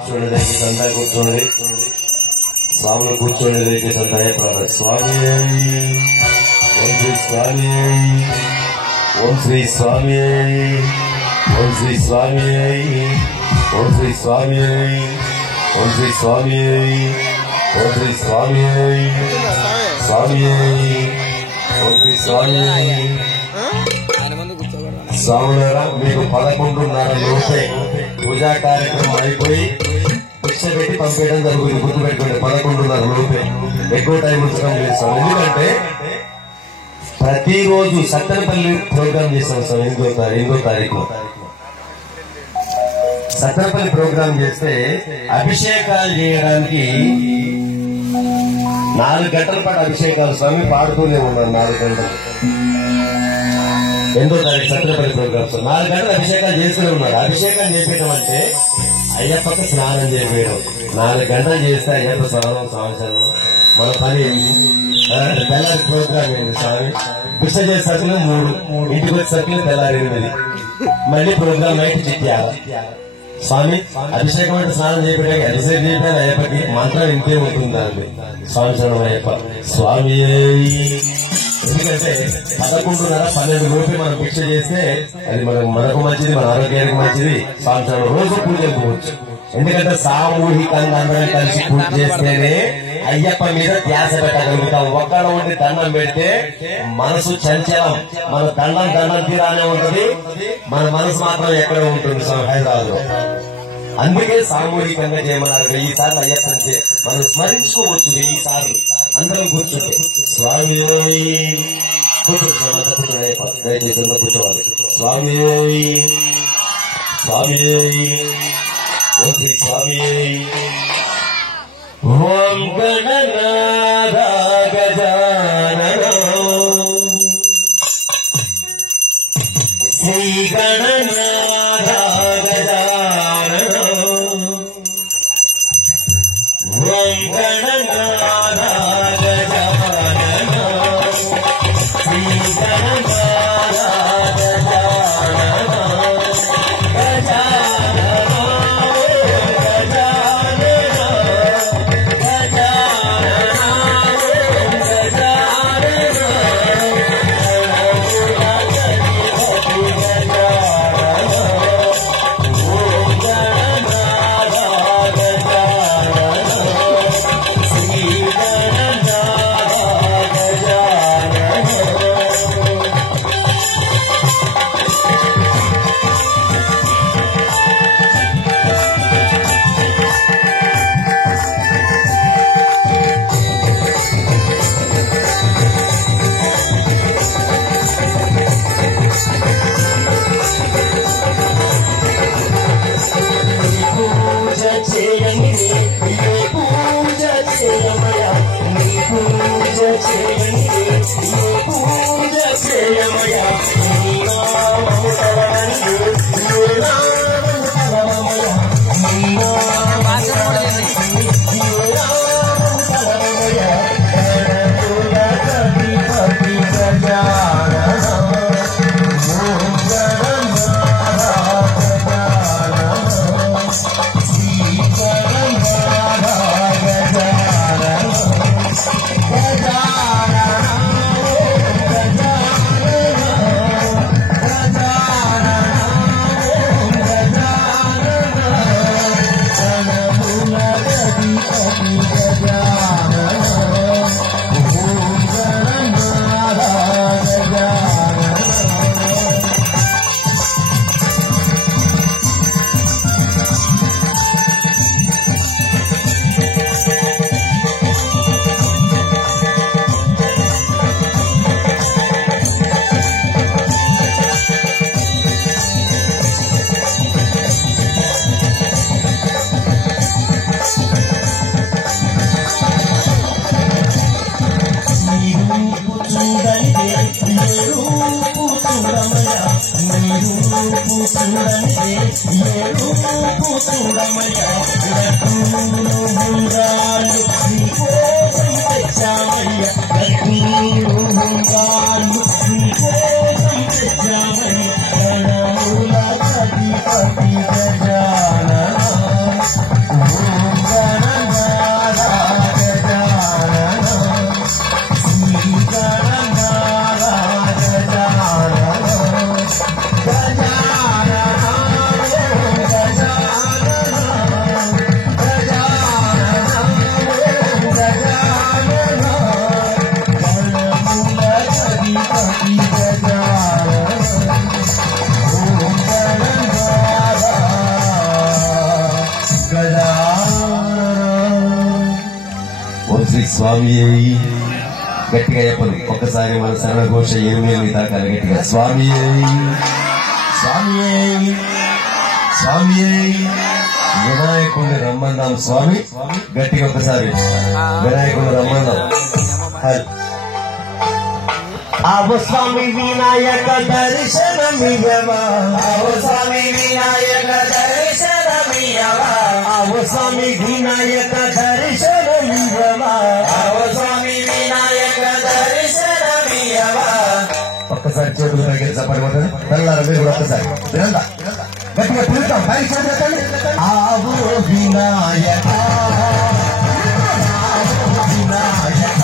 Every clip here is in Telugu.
కూర్చోండి, దయచేసి అంతా కూర్చోండి. స్వాములు కూర్చోండి, దయచేసి అంతా అయ్యప్ప. స్వామి ఓం శ్రీ స్వామి, ఓం శ్రీ స్వామి, ఓం శ్రీ స్వామి, ఓం శ్రీ స్వామి, ఓం శ్రీ స్వామి, ఓం శ్రీ స్వామి, స్వామి ఓం శ్రీ స్వామి. స్వాములారా, మీకు 11:30 లోపే పూజా కార్యక్రమం అయిపోయి భిక్ష పెట్టి పంపేయడం జరుగుతుంది. గుర్తుపెట్టుకోండి, 11:30 లోపే. ఎక్కువ టైం ఉంచడం లేదు స్వామి. ఎందుకంటే ప్రతిరోజు సత్తెనపల్లి ప్రోగ్రామ్ చేస్తాం సార్. 8వ తారీఖు సత్తెనపల్లి ప్రోగ్రామ్ చేస్తే అభిషేకాలు చేయడానికి 4 గంటల పాటు అభిషేకాలు స్వామి పాడుతూనే ఉన్నారు. 4 గంటలు 8వ తారీఖు సత్తెనపల్లి ప్రోగ్రామ్స్ 4 గంటలు అభిషేకాలు చేస్తూనే ఉన్నారు. అభిషేకం చేసేయడం అంటే అయ్యప్పకి స్నానం చేసేయడం. 4 గంటలు చేస్తే అయ్యప్ప స్నానం సంవత్సరం మన పని. తెల్లారి ప్రోగ్రామ్ ఏంది స్వామి? భిక్ష చేసేసరికి 3, ఇంటికి వచ్చేసరికి తెల్లారి 8. మళ్ళీ ప్రోగ్రామ్ నైట్ చిట్యాల. స్వామి అభిషేకం అంటే స్నానం చేయడానికి అభిషేకం చేయడానికి అయ్యప్పకి మంత్రం ఇంతే ఉంటుందండి సంవత్సరం అయ్యప్ప స్వామి. ఎందుకంటే 11:30-12 లోపే మనం భిక్ష చేస్తే అది మనకు మంచిది, మన ఆరోగ్యానికి మంచిది. సంవత్సరం రోజు పూజ చేసుకోవచ్చు. ఎందుకంటే సామూహికంగా అందరం కలిసి పూజ చేస్తేనే అయ్యప్ప మీద ధ్యాస పెట్టగలుగుతాం. ఒక్కడ ఉండి దండం పెడితే మనసు చంచలం. మన దండం తీరానే ఉంటది, మన మనసు మాత్రం ఎక్కడే ఉంటుంది హైదరాబాద్ లో. అందుకే సామూహికంగా చేయమన్నారు. 1000 సార్లు అయ్యప్ప మనం స్మరించుకోవచ్చు. 1000 సార్లు అందరం కూర్చుంటే స్వామి కూర్చోండి. దయచేసి కూర్చోవాలి. స్వామి స్వామి ఓం శ్రీ స్వామి. ఓం గణనాథ గజానన శ్రీ గణనాథ గజానన. ఓం గణనాథ గజానన శ్రీ గణనాథ గజానన. శ్రీ స్వామి గట్టిగా చెప్పదు. ఒక్కసారి మన శరణఘోష 8 దాకా గట్టిగా స్వామి స్వామి స్వామి. వినాయకుడిని రమ్మందాం స్వామి. గట్టిగా ఒకసారి వినాయకుడిని రమ్మందాం. ఆవ స్వామి వినాయక దర్శనమియవా, ఆవ స్వామి వినాయక దర్శనమియవా, ఆవ స్వామి వినాయక దర్శనమియవా, ఆవ స్వామి వినాయక దర్శనమియవా. ఒక్కసారి చేతులు పైకి చప్పటి కొట్టండి. తెల్లారు మీరు కూడా ఒక్కసారి వినండి. గట్టిగా పిలుద్దాం. పైకి చేతులు ఆవు వినాయక వినాయక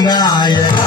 వినాయక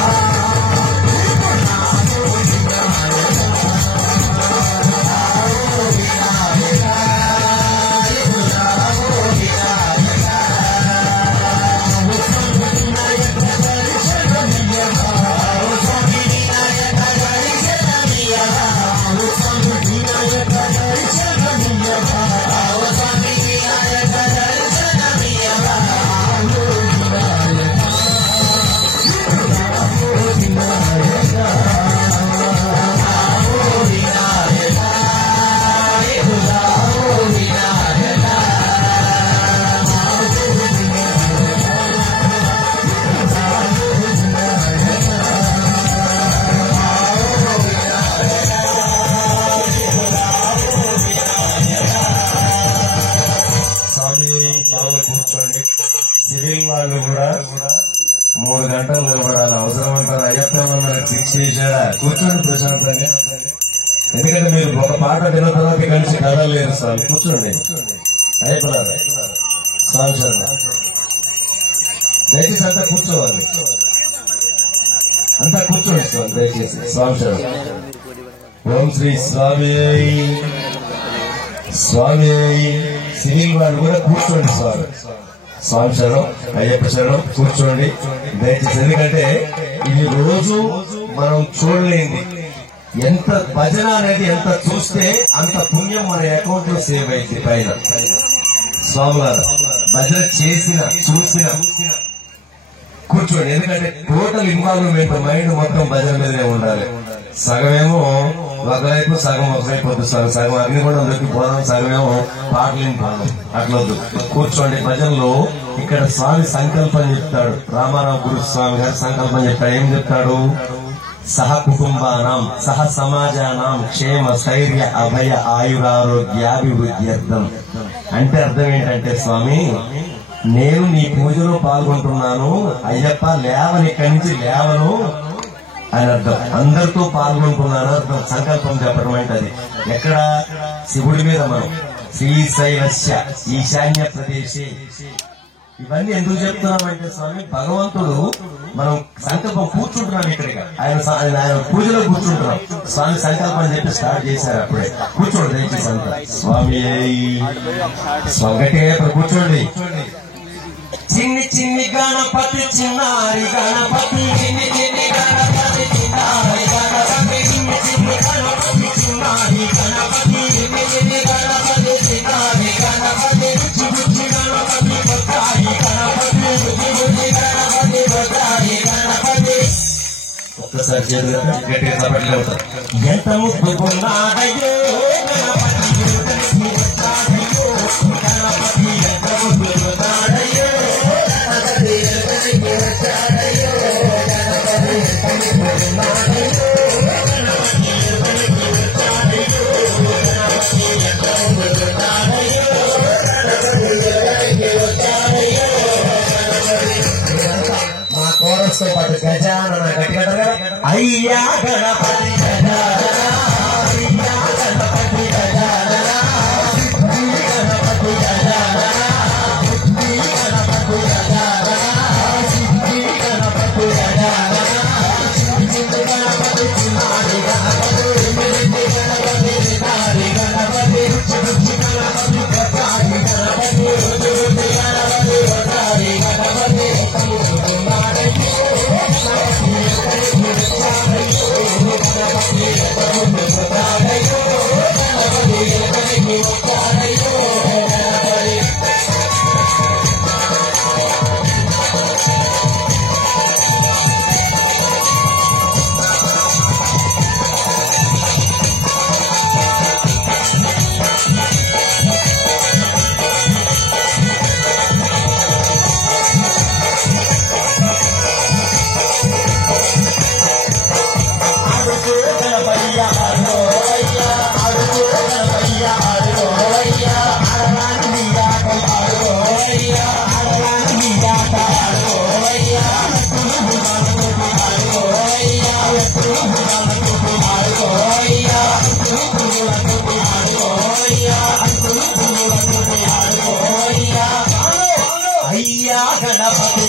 సివిల్ వాళ్ళు కూడా 3 గంటలు నిలబడాలి. అవసరం అంటారు. అయ్యప్ప మనకు శిక్ష ఇచ్చాడా? కూర్చోండి ప్రశాంతంగా. ఎందుకంటే మీరు ఒక పాట విన్న తర్వాత కలిసి కదలలేరు స్వామి. కూర్చోండి. అయిపోరాదు స్వామి శరణ. దయచేసి అంతా కూర్చోవాలి. అంతా కూర్చోండి స్వామి దయచేసి. స్వామి శరణ. ఓం శ్రీ స్వామి స్వామి. సివిల్ వాళ్ళు కూడా కూర్చోండి స్వామి. స్వామి శరణం, అయ్యప్ప శరణం. కూర్చోండి దయచేసి. ఎందుకంటే ఇది రోజు మనం చూడలేంది. ఎంత భజన అనేది ఎంత చూస్తే అంత పుణ్యం మన అకౌంట్ లో సేవ్ అయింది. పైన స్వాములారు భజన చేసిన చూసిన కూర్చోండి. ఎందుకంటే టోటల్ ఇన్వాల్వ్మెంట్ మైండ్ మొత్తం భజన మీదనే ఉండాలి. సగమేమో ఒకవైపు, సగం ఒకవైపు వద్దు. సగం అగ్నిగుండంలోకి పోదాం, సగమేమో పాటలేని పాదం. అట్లొద్దు. కూర్చోండి. భజనలో ఇక్కడ స్వామి సంకల్పం చెప్తాడు. రామారావు గురు స్వామి గారు సంకల్పం చెప్తాడు. ఏం చెప్తాడు? సహ కుటుంబానాం సహ సమాజానాం క్షేమ స్థైర్య అభయ ఆయురారోగ్యాభివృద్ధ్యర్థం. అంటే అర్థం ఏంటంటే స్వామి, నేను నీ పూజలో పాల్గొంటున్నాను. అయ్యప్ప లేవని ఇక్కడి నుంచి లేవను అని అర్థం. అందరితో పాల్గొంటున్నాను అర్థం. సంకల్పం చెప్పడం అంటే అది ఎక్కడ? శివుడి మీద. మనం శ్రీశైలస్య ఈశాన్య ప్రదేశే. ఇవన్నీ ఎందుకు చెప్తున్నామంటే స్వామి, భగవంతుడు మనం సంకల్పం కూర్చుంటున్నాం ఇక్కడిగా. ఆయన పూజలో కూర్చుంటున్నాం. స్వామి సంకల్పం చెప్పి స్టార్ట్ చేశారు. అప్పుడే కూర్చోండి దయచేసి అంతా. స్వామి స్వాగటే కూర్చోండి. చిన్ని చిన్ని గణపతి చిన్నారి గణపతి, చిన్ని చిన్ని గణపతి చిన్నారి గణపతి, చిన్ని చిన్ని గణపతి చిన్నారి గణపతి, చిన్ని చిన్ని గణపతి చిన్నారి గణపతి, బుద్ధి బుద్ధి గణపతి బొత్తాయి గణపతి, బుద్ధి బుద్ధి గణపతి బొత్తాయి గణపతి. ఒక్కసారి చేతులు గట్టిగా చప్పట్లు అవుతారు. ఎంత ముద్దుకున్నాడయ్యో గణపతి, గణపతి ఎంత ముద్దుకున్నాడయ్యో. మా కోరస్ తో పాటు గజానన గట్టిగా అయ్యా గణపతి గజానన, అయ్యా గణపతి గజానన, గణపతి గజానన, గణపతి గజానన, గణపతి గజానన, గణపతి చిన్నారి గణపతి, గణపతి చిన్నారి గణపతి, గణపతి గణపతి గణపతి, గణపతి గణపతి గణపతి. అయ్యా గణపతి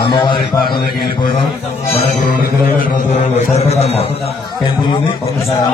అమ్మవారి పాటలకు వెళ్ళిపోవడం మనకు 2 కిలోమీటర్ల దూరంలో తిరుపతమ్మ టెంపుల్ ఉంది. ఒకసారి